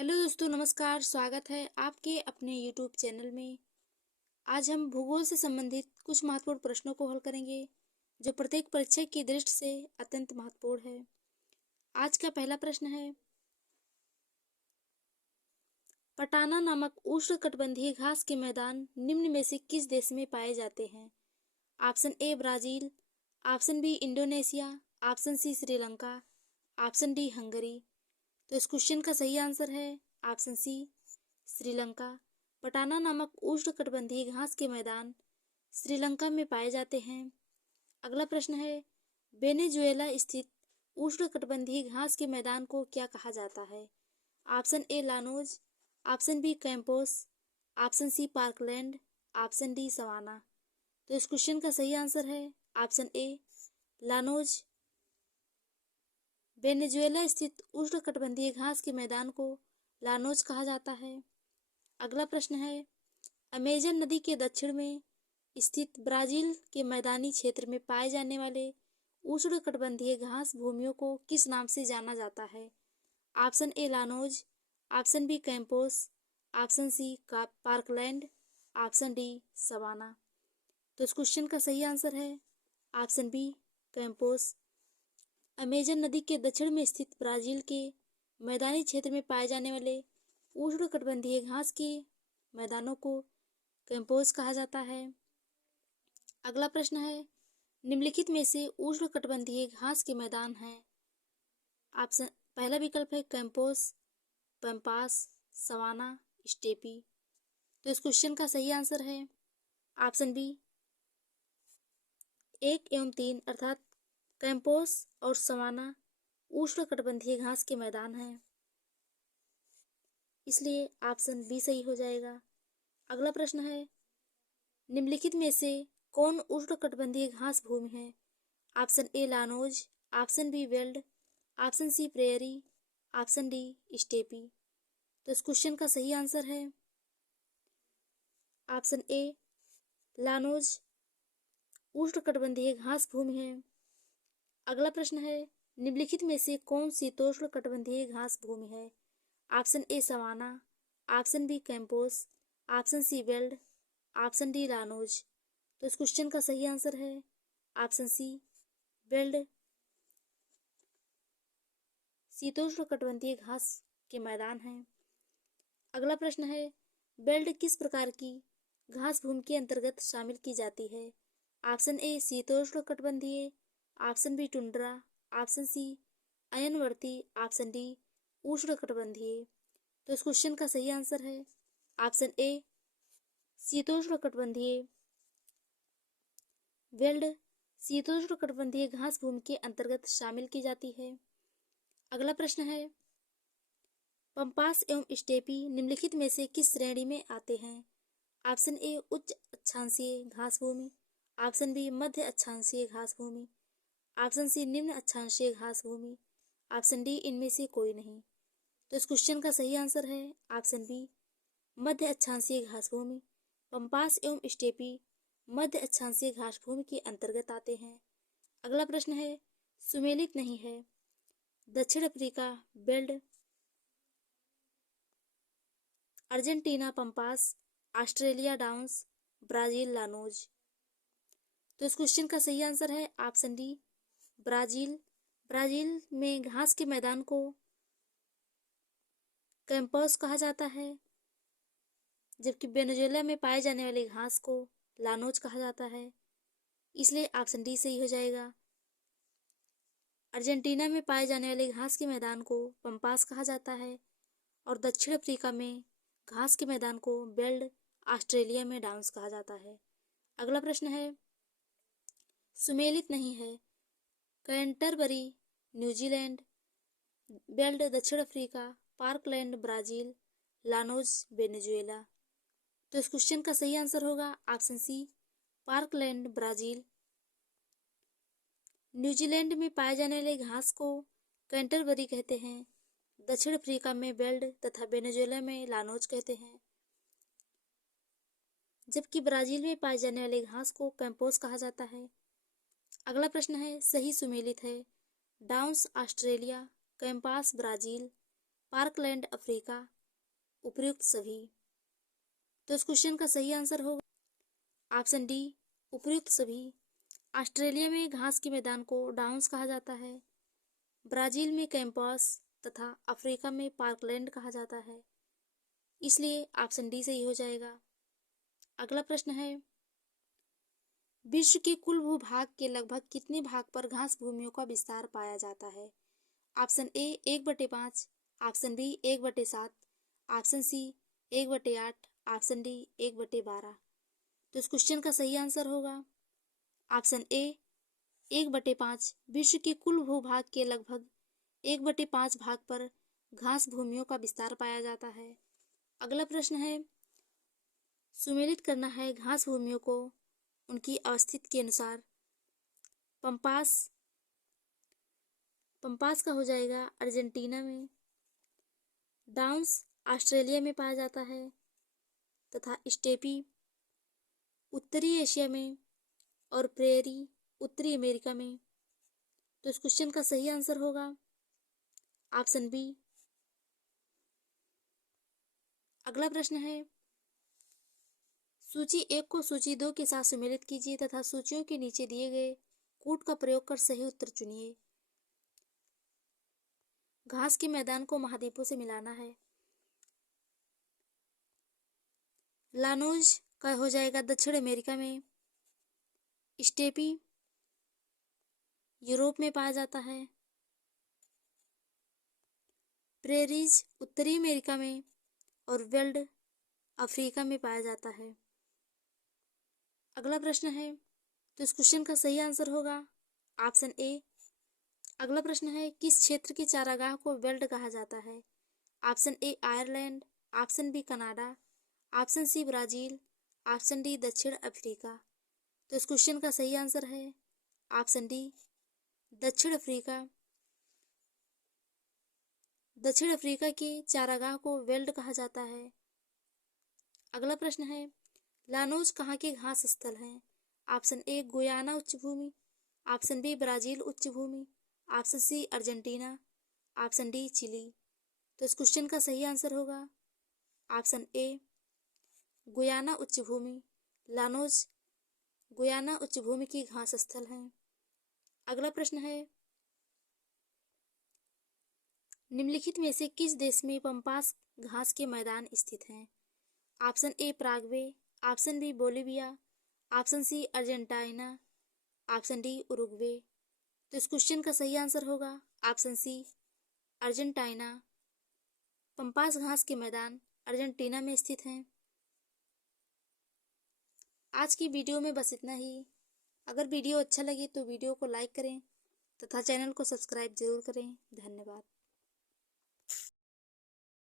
Hello दोस्तों, नमस्कार। स्वागत है आपके अपने यूट्यूब चैनल में। आज हम भूगोल से संबंधित कुछ महत्वपूर्ण प्रश्नों को हल करेंगे जो प्रत्येक परीक्षा की दृष्टि से अत्यंत महत्वपूर्ण है। आज का पहला प्रश्न है, पटाना नामक उष्णकटिबंधीय घास के मैदान निम्न में से किस देश में पाए जाते हैं? Option A Brazil, option B Indonesia, option C Sri Lanka, option D Hungary. तो इस क्वेश्चन का सही आंसर है ऑप्शन सी श्रीलंका। पटाना नामक उष्णकटिबंधीय घास के मैदान श्रीलंका में पाए जाते हैं। अगला प्रश्न है, वेनेजुएला स्थित उष्णकटिबंधीय घास के मैदान को क्या कहा जाता है? Option A llanos, option B campos, option C parkland, option D savanna. तो इस क्वेश्चन का सही आंसर है ऑप्शन ए लानोज। वेनेजुएला स्थित उष्णकटिबंधीय घास के मैदान को लानोज कहा जाता है। अगला प्रश्न है, अमेजन नदी के दक्षिण में स्थित ब्राजील के मैदानी क्षेत्र में पाए जाने वाले उष्णकटिबंधीय घास भूमियों को किस नाम से जाना जाता है? Option A llanos, option B campos, option C parkland, option D savanna. तो इस क्वेश्चन का सही आंसर है ऑप्शन बी कैंपोस। अमेजन नदी के दक्षिण में स्थित ब्राजील के मैदानी क्षेत्र में पाए जाने वाले उष्णकटिबंधीय घास के मैदानों को कैंपोस कहा जाता है। अगला प्रश्न है, निम्नलिखित में से उष्णकटिबंधीय घास के मैदान हैं। ऑप्शन पहला विकल्प है कैंपोस, पैम्पास, सवाना, स्टेपी। तो इस क्वेश्चन का सही आंसर है ऑप्शन बी 1 एवं 3 अर्थात कैंपोस और सवाना उष्णकटिबंधीय घास के मैदान हैं, इसलिए ऑप्शन बी सही हो जाएगा। अगला प्रश्न है, निम्नलिखित में से कौन उष्णकटिबंधीय घास भूमि है? Option A llanos, option B veld, option C prairie, option D steppe. तो इस क्वेश्चन का सही आंसर है ऑप्शन ए लानोज उष्णकटिबंधीय घास भूमि है। अगला प्रश्न है, निम्नलिखित में से कौन शीतोष्णकटिबंधीय घास भूमि है? Option A savanna, option B campos, option C veld, option D llanos. तो इस क्वेश्चन का सही आंसर है ऑप्शन सी वेल्ड। शीतोष्णकटिबंधीय घास के मैदान हैं। अगला प्रश्न है, बेल्ट किस प्रकार की घास भूमि के अंतर्गत शामिल की जाती है? ऑप्शन ए शीतोष्णकटिबंधीय, option B tundra, option C अयनवर्ती, ऑप्शन डी उष्णकटिबंधीय। तो इस क्वेश्चन का सही आंसर है ऑप्शन ए शीतोष्णकटिबंधीय। वेल्ड शीतोष्णकटिबंधीय घास भूमि के अंतर्गत शामिल की जाती है। अगला प्रश्न है, पंपास एवं स्टेपी निम्नलिखित में से किस श्रेणी में आते हैं? ऑप्शन ए उच्च अक्षांशीय घास भूमि, ऑप्शन बी मध्य अक्षांशीय घास भूमि, ऑप्शन सी निम्न अक्षांशीय घास भूमि, ऑप्शन डी इनमें से कोई नहीं। तो इस क्वेश्चन का सही आंसर है ऑप्शन बी मध्य अक्षांशीय घास भूमि। पंपास एवं स्टेपी मध्य अक्षांशीय घास भूमि के अंतर्गत आते हैं। अगला प्रश्न है, सुमेलित नहीं है। दक्षिण Africa belt, Argentina pampas, Australia downs, Brazil llanos. तो इस क्वेश्चन का सही आंसर है ऑप्शन डी ब्राजील। ब्राजील में घास के मैदान को कैंपस कहा जाता है, जबकि वेनेजुएला में पाए जाने वाली घास को लानोज कहा जाता है, इसलिए ऑप्शन डी सही हो जाएगा। अर्जेंटीना में पाए जाने वाले घास के मैदान को पंपास कहा जाता है और दक्षिण अफ्रीका में घास के मैदान को बेल्ट, ऑस्ट्रेलिया में डाउन्स कहा जाता है। अगला प्रश्न है, सुमेलित नहीं है। कैंटरबरी न्यूजीलैंड, बेल्ट दक्षिण Africa, parkland Brazil, llanos Venezuela. तो इस क्वेश्चन का सही आंसर होगा option C parkland Brazil. New Zealand में पाए जाने वाले घास को कैंटरबरी कहते हैं, दक्षिण अफ्रीका में बेल्ट तथा वेनेजुएला में लानोज कहते हैं, जबकि ब्राजील में पाए जाने वाले घास को कैंपोस कहा जाता है। अगला प्रश्न है, सही सुमेलित है। Downs Australia, campos Brazil, parkland Africa, उपयुक्त सभी। तो इस क्वेश्चन का सही आंसर होगा ऑप्शन डी, उपयुक्त सभी। ऑस्ट्रेलिया में घास के मैदान को डाउन्स कहा जाता है, ब्राजील में कैंपस तथा अफ्रीका में पार्कलैंड कहा जाता है, इसलिए ऑप्शन डी सही हो जाएगा। अगला प्रश्न है, विश्व के कुल भूभाग के लगभग कितने भाग पर घास भूमियों का विस्तार पाया जाता है? Option A 1/5, option B 1/7, option C 1/8, option D 1/12। तो इस क्वेश्चन का सही आंसर होगा ऑप्शन ए 1/5। विश्व के कुल भूभाग के लगभग 1/5 भाग पर घास भूमियों का विस्तार पाया जाता है। अगला प्रश्न है, सुमेलित करना है घास भूमियों को उनकी अवस्थिति के अनुसार। पंपास का हो जाएगा अर्जेंटीना में, डाउन्स ऑस्ट्रेलिया में पाया जाता है तथा स्टेपी उत्तरी एशिया में और प्रेरी उत्तरी अमेरिका में। तो इस क्वेश्चन का सही आंसर होगा ऑप्शन बी। अगला प्रश्न है, सूची 1 को सूची 2 के साथ सुमेलित कीजिए तथा सूचियों के नीचे दिए गए कूट का प्रयोग कर सही उत्तर चुनिए। घास के मैदान को महाद्वीपों से मिलाना है। लानोज का हो जाएगा दक्षिण अमेरिका में, स्टेपी यूरोप में पाया जाता है, प्रेरीज उत्तरी अमेरिका में और वेल्ड अफ्रीका में पाया जाता है। अगला प्रश्न है, तो इस क्वेश्चन का सही आंसर होगा ऑप्शन ए। अगला प्रश्न है, किस क्षेत्र के चारागाह को वेल्ड कहा जाता है? Option A Ireland, option B Canada, option C Brazil, option D दक्षिण अफ्रीका। तो इस क्वेश्चन का सही आंसर है ऑप्शन डी, दक्षिण अफ्रीका। दक्षिण अफ्रीका के चारागाह को वेल्ड कहा जाता है। अगला प्रश्न है, लानोज कहाँ के घास स्थल हैं? ऑप्शन ए गुयाना उच्च भूमि, ऑप्शन बी ब्राजील उच्च भूमि, option C Argentina, option D Chile. तो इस क्वेश्चन का सही आंसर होगा ऑप्शन ए गुयाना उच्च भूमि। लानोज गुयाना उच्च भूमि की घास स्थल हैं। अगला प्रश्न है, निम्नलिखित में से किस देश में पंपास घास के मैदान स्थित हैं? Option A Paraguay, option B Bolivia, option C Argentina, option D Uruguay. तो इस क्वेश्चन का सही आंसर होगा ऑप्शन सी अर्जेंटीना। पंपास घास के मैदान अर्जेंटीना में स्थित हैं। आज की वीडियो में बस इतना ही। अगर वीडियो अच्छा लगे तो वीडियो को लाइक करें तथा चैनल को सब्सक्राइब जरूर करें। धन्यवाद।